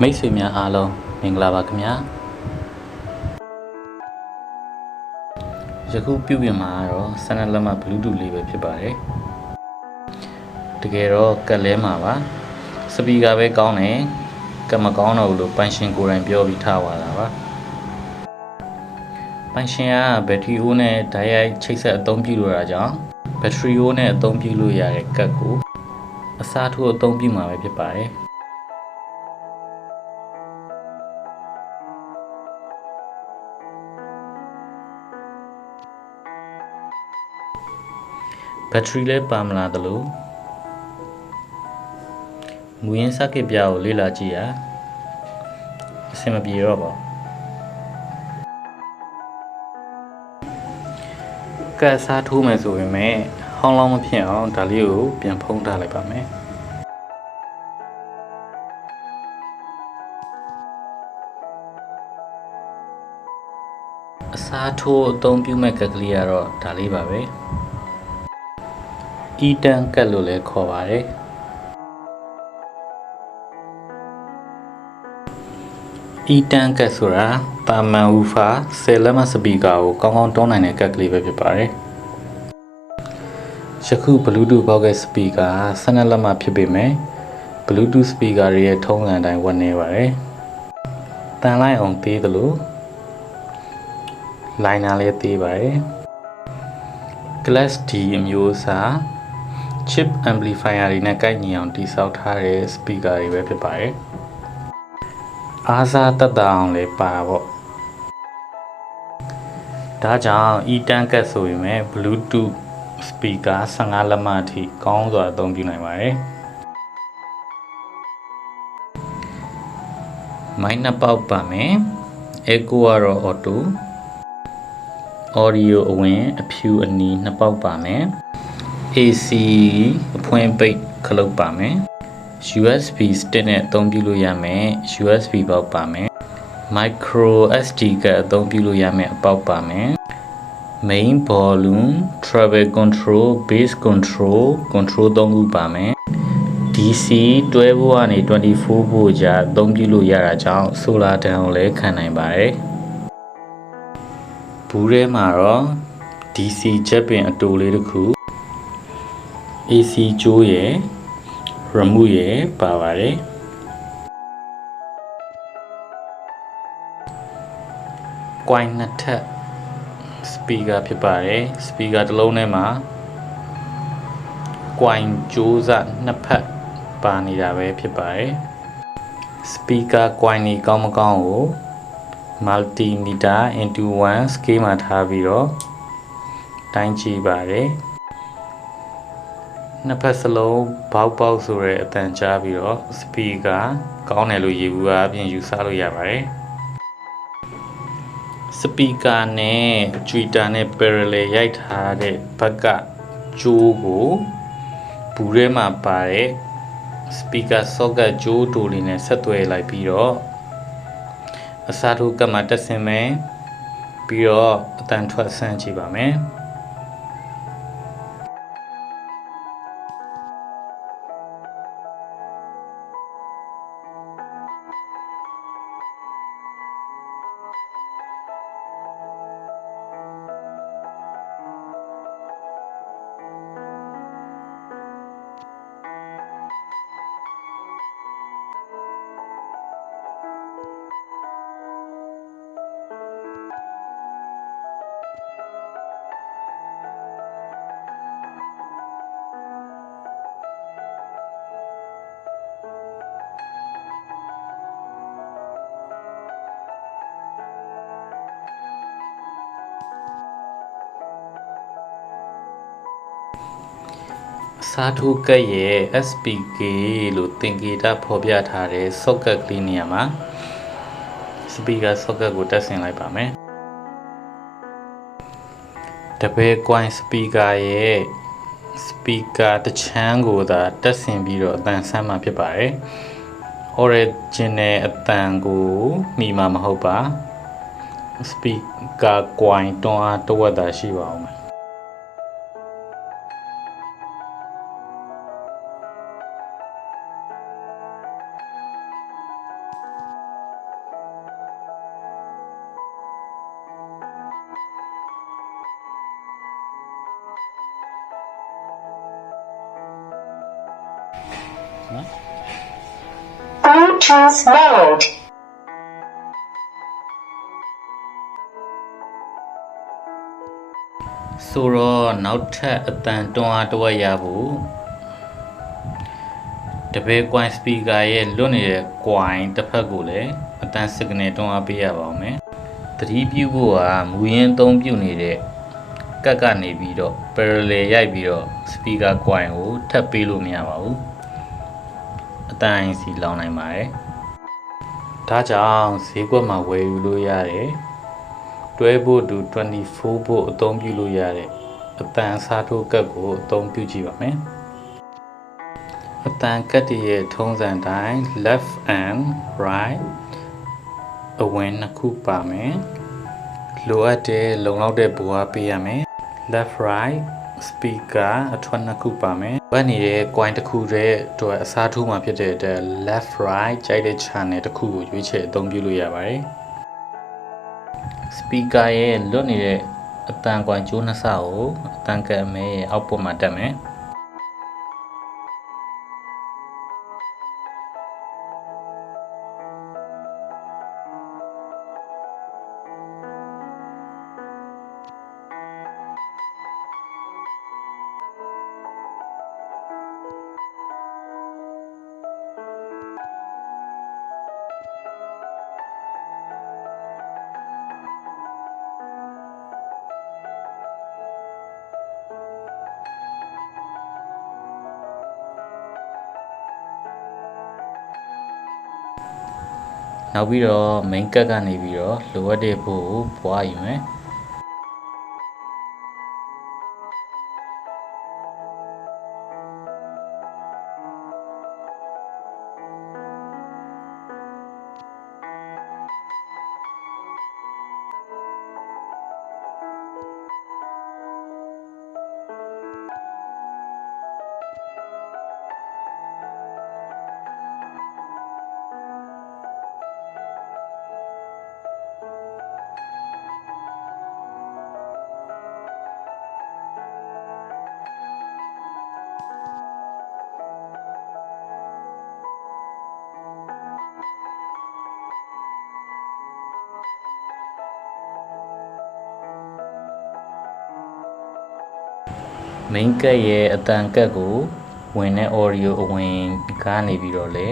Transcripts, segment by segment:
မိတ်ဆွေများအားလုံးမင်္ဂလာပါခင်ဗျာယခုပြုပြင်မှာတော့12လက်မှ Bluetooth လေးပဲဖြစ်ပါတယ်တကယ်တော့ကတ်လဲမှာပါစပီကာပဲကောင်းတယ်ကတ်မကောင်းတော့ဘူးလို့ပိုင်ရှင်ကိုယ်တိုင်ပြောပြီးထားသွားတာပါပိုင်ရှင်ကဘက်ထရီအိုးနဲ့ဓာတ်ရိုက်ချိတ်ဆက်အသုံးပြုလို့ရတာကြောင့်ဘက်ထရီအိုးနဲ့အသုံးပြုလို့ရတဲ့ကတ်ကိုအစားထိုးအသုံးပြုမှာပဲဖြစ်ပါတယ်ဘက်ထရီလည်းပါမလာသလိုမူရင်း circuit ပြားကိုလေ့လာကြည့်ရအဆင်မပြေတော့ပါကတ်စားထိုးမယ်ဆိုပေမဲ့ဟောင်းလောင်းမဖြစ်အောင်ဒါလေးကိုပြန်ဖုံးထားလိုက်ပါမယ်အစားထိုးအသုံးပြုမဲ့ကတ်ကလေးကတော့ဒါလေးပါပဲE10 ကတ်လို့လည်းခေါ်ပါတယ်E10 ကတ်ဆိုတာပါမန်ဝူဖာ10လက်မစပီကာကိုကောင်းကောင်းတွန်းနိုင်တဲ့ကတ်ကလေးပဲဖြစ်ပါတယ်ယခု Bluetooth ပေါက်ကစပီကာ12လက်မဖြစ်ပေမဲ့ Bluetooth စပီကာတွေရဲ့ထုံးစံတိုင်းဝတ်နေပါတယ်တန်လိုက်အောင်သေးသလိုလိုင်းနာလည်းသေးပါတယ် Class D အမျိုးအစားchip amplifier တွေနဲ့ကိုက်ညီအောင်တိစောက်ထားတဲ့ speaker တွေပဲဖြစ်ပါတယ်။အားစားတက်တာအောင်လည်းပါပေါ့။ဒါကြောင့် E10 ကတ်ဆိုရင် Bluetooth speaker 15လက်မအထိကောင်းစွာအသုံးပြုနိုင်ပါတယ်။မိုင်းနှစ်ပေါက်ပါမယ်။ Echo ကတော့ auto audio အဝင်အဖြူအနီနှစ်ပေါက်ပါမယ်။ AC အဖွင့်ပိတ်ခလုတ်ပါမယ် USB stick နဲ့အသုံးပြုလို့ရမယ် USB ပေါက်ပါမယ် Micro SD ကအသုံးပြုလို့ရမယ်အပေါက်ပါမယ် Main volume travel control bass control 3ခုပါမယ် DC 12 volt ကနေ24 volt ကြာအသုံးပြုလို့ရတာကြောင့် solar တန်းကိုလည်းခံနိုင်ပါတယ်ဘူးထဲမှာတော့ DC ချက်ပင်အတိုလေးတစ်ခုAC ကြိုးရယ် remote ရယ်ပါပါတယ်။ coin နှစ်ထပ် speaker ဖြစ်ပါတယ် speaker တစ်လုံးထဲမှာ coin ကြိုးစနှစ်ဖက်ပါနေတာပဲဖြစ်ပါတယ်။ speaker coin ကြီးကောင်းမကောင်းကို multimeter into 1 scale မှာထားပြီးတော့တိုင်းကြည့်ပါတယ်။နှစ်ဖက်စလုံးဘောက်ပေါက်ဆိုတဲ့အတန်ကြားပြီးတော့ speaker ကောင်းတယ်လို့ရေဘူးအပြင်ယူဆလို့ရပါတယ် speaker နဲ့ tweeter နဲ့ parallel ရိုက်ထားတဲ့ဘက်ကကြိုးကိုဘူးထဲမှာပါတဲ့ speaker socket ကြိုးတိုလေးနဲ့ဆက်သွယ်လိုက်ပြီးတော့အစားထိုးကတ်မှာတက်ဆင်မယ်ပြီးတော့အတန်ထွက်ဆန်းကြည့်ပါမယ်စားထိုးကတ်ရဲ့ SPK လို့သင်္ကေတဖော်ပြထားတဲ့ socket ကလေးနေရာမှာ speaker socket ကိုတက်ဆင်လိုက်ပါမယ်တပည့် coin speaker ရဲ့ speaker တစ်ချမ်းကိုသာတက်ဆင်ပြီးတော့အတန်ဆန်းမှာဖြစ်ပါတယ် original အတန်ကိုမိမှာမဟုတ်ပါ speaker coin တွန်းအားတစ်ဝက်သာရှိပါအောင် နော် Bluetooth mode ဆိုတော့နောက်ထပ်အတန်တွန်းအားတစ်ဝက်ရဖို့တပည့် coin speaker ရဲ့လွတ်နေတဲ့ coin တစ်ဖက်ကိုလည်းအတန် signal တွန်းအားပေးရပါအောင်မယ်သတိပြုဖို့ကမူရင်းအသုံးပြုနေတဲ့ကတ်ကနေပြီးတော့ parallel ရိုက်ပြီးတော့ speaker coin ကိုထပ်ပေးလို့မရပါဘူးအတန် IC လောင်းနိုင်ပါတယ်ဒါကြောင့်ဈေးကွက်မှာဝယ်ယူလို့ရတယ်တွဲဖို့တူ24ဖို့အသုံးပြုလို့ရတဲ့အတန်အစားထိုးကတ်ကိုအသုံးပြုကြည့်ပါမယ်အတန်ကတ်ရဲ့ထုံးစံတိုင်း left and right အဝင်နှစ်ခုပါမယ်လိုအပ်တဲ့လုံလောက်တဲ့ဘူအားပေးရမယ် left right speaker အထွက်နှစ်ခုပါမယ်ဘက်နေတဲ့ coin တစ်ခုတည်းအတွက်အစားထိုးမှာဖြစ်တဲ့အတွက် left right ကြိုက်တဲ့ channel တစ်ခုကိုရွေးချယ်အသုံးပြုလို့ရပါတယ် speaker ရဲ့လွတ်နေတဲ့အတန်ကွန်ကျိုးနှစ်ဆကိုအတန်ကတ်အမဲရဲ့အောက်ပွတ်မှာတက်မယ်နောက်ပြီးတော့ main ကတ်ကနေပြီးတော့လိုအပ်တဲ့ဖို့ကိုပွားယူမယ်main ကတ်ရဲ့အတန်ကတ်ကိုဝင်တဲ့ audio အဝင်ကနေပြီးတော့လေ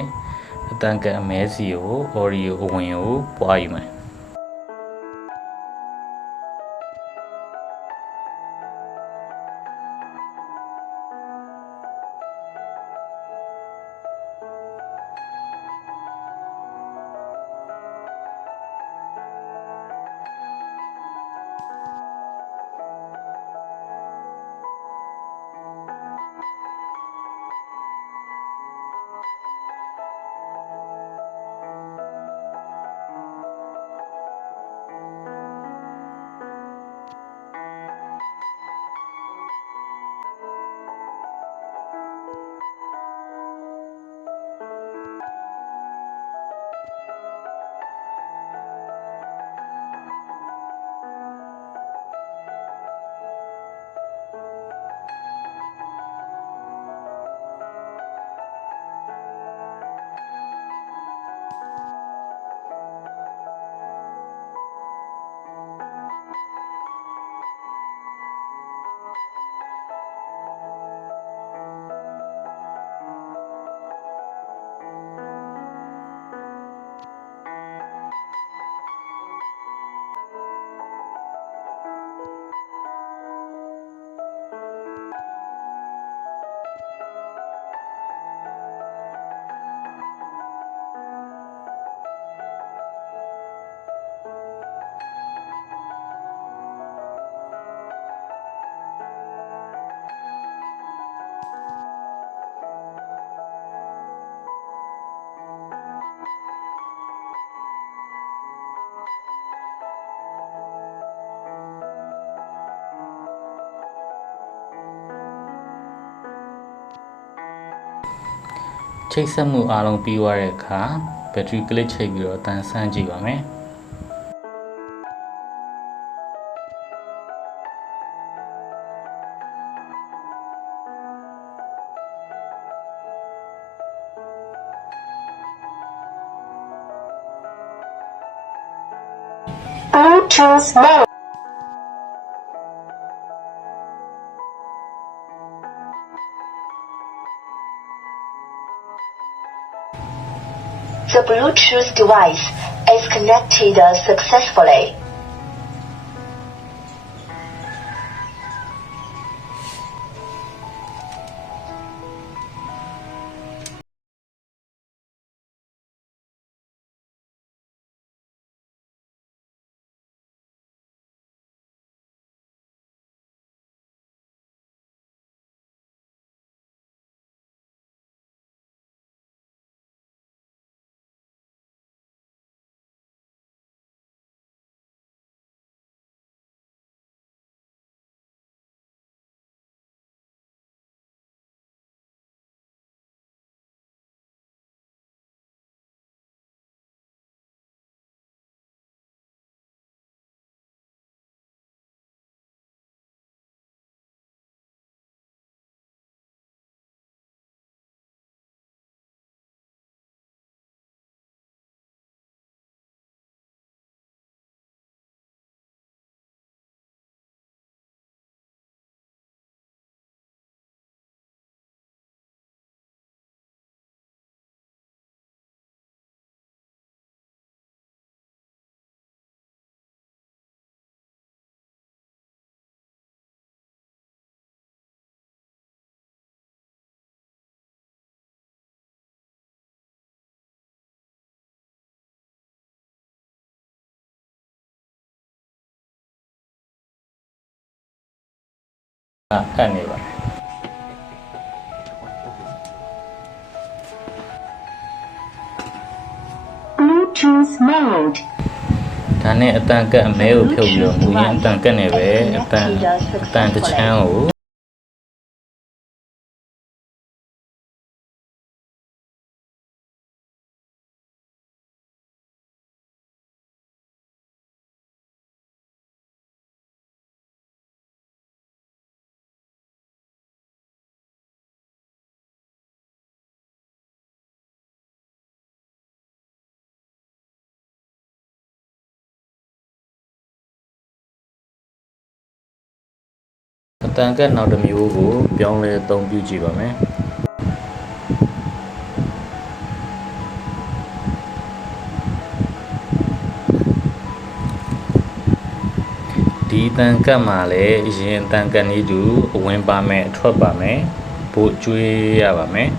အတန်ကတ်အမဲစီကို audio အဝင်ကိုပွားယူမယ်ချိတ်ဆက်မှုအားလုံးပြီးသွားတဲ့အခါဘက်ထရီကလစ်ချိတ်ပြီးတော့အတန်ဆန်းကြည့်ပါမယ် Bluetooth mode. The Bluetooth device is connected successfully. Bluetooth mode. ဒါနဲ့အတန်ကတ်အမဲကိုဖြုတ်ပြီးတော့မူရင်းအတန်ကတ်နေပဲအတန်တစ်ချမ်းကိုအတန်ကတ်နောက်တစ်မျိုးကိုပြောင်းလဲအသုံးပြုကြည့်ပါမယ်ဒီအတန်ကတ်မှာလည်းအရင်အတန်ကတ်နည်းတူအဝင်ပါမယ်အထွက်ပါမယ်ပို့ကျွေးရပါမယ်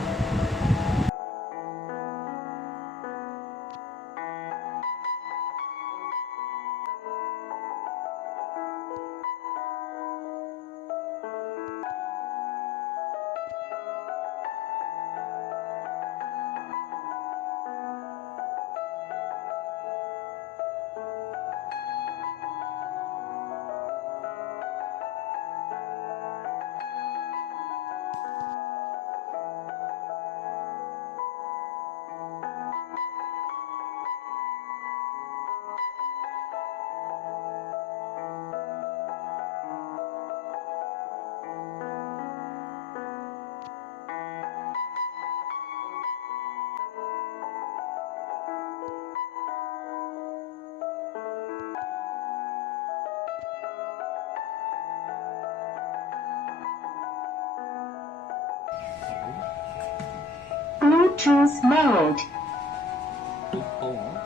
Bluetooth mode.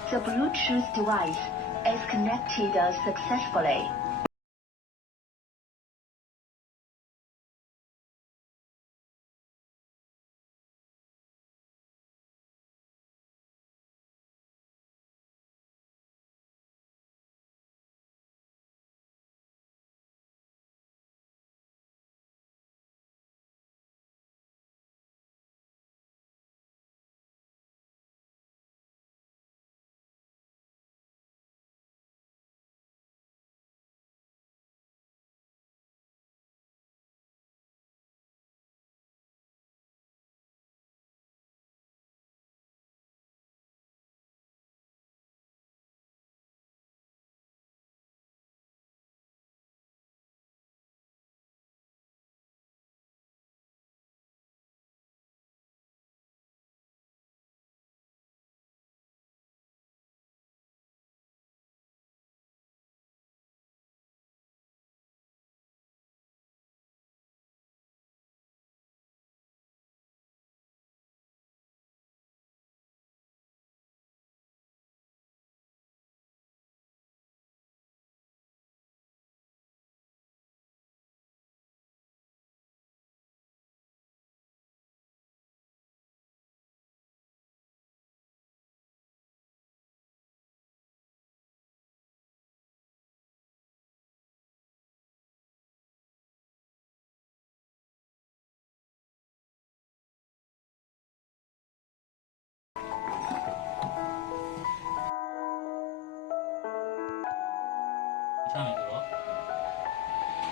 The Bluetooth device is connected successfully.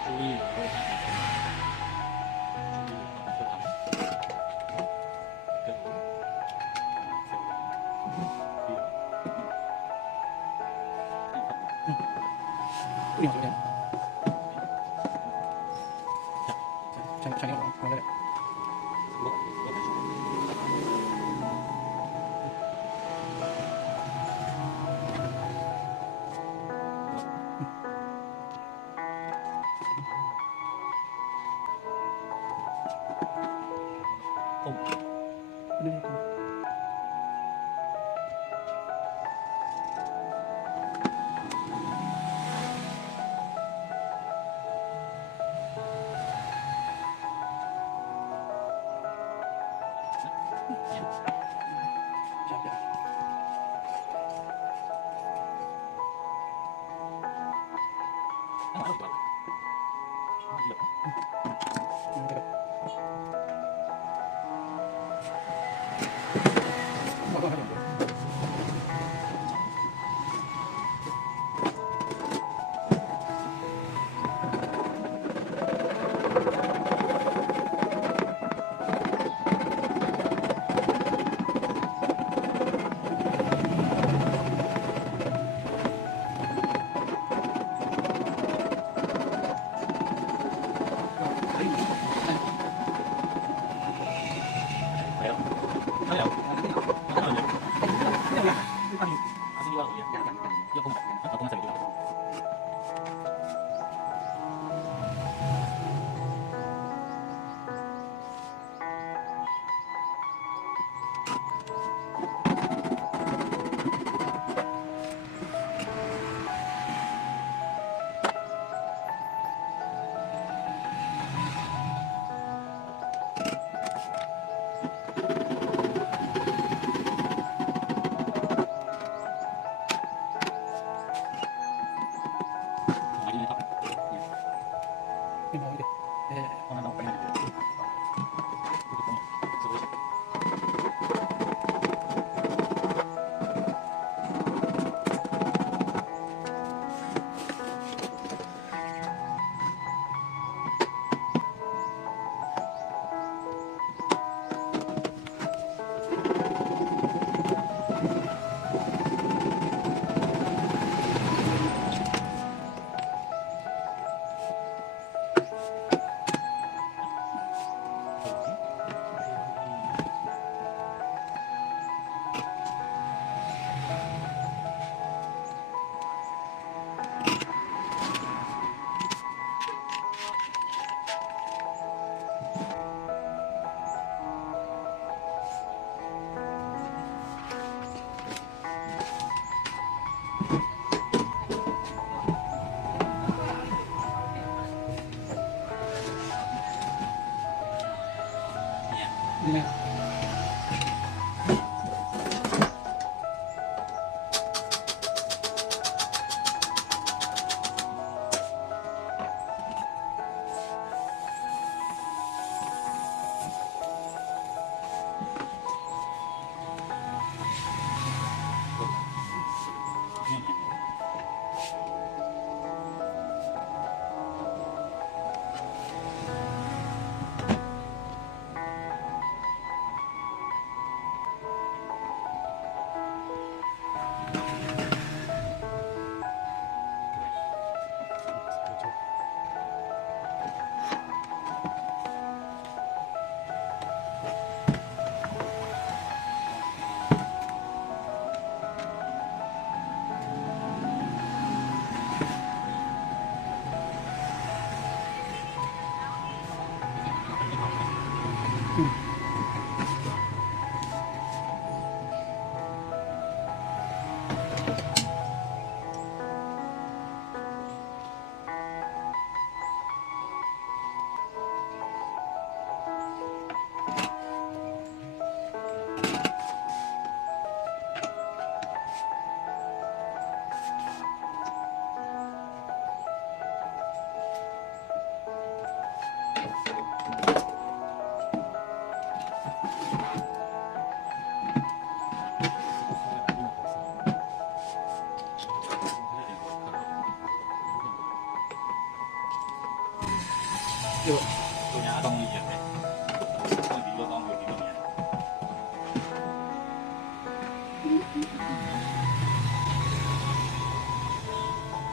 က ပြောဆိုညာအကောင်းကြီးရတယ်ဒီလိုကောင်းလို့ဒီလိုရတယ်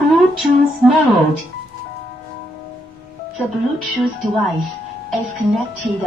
Bluetooth mode. The Bluetooth device is connected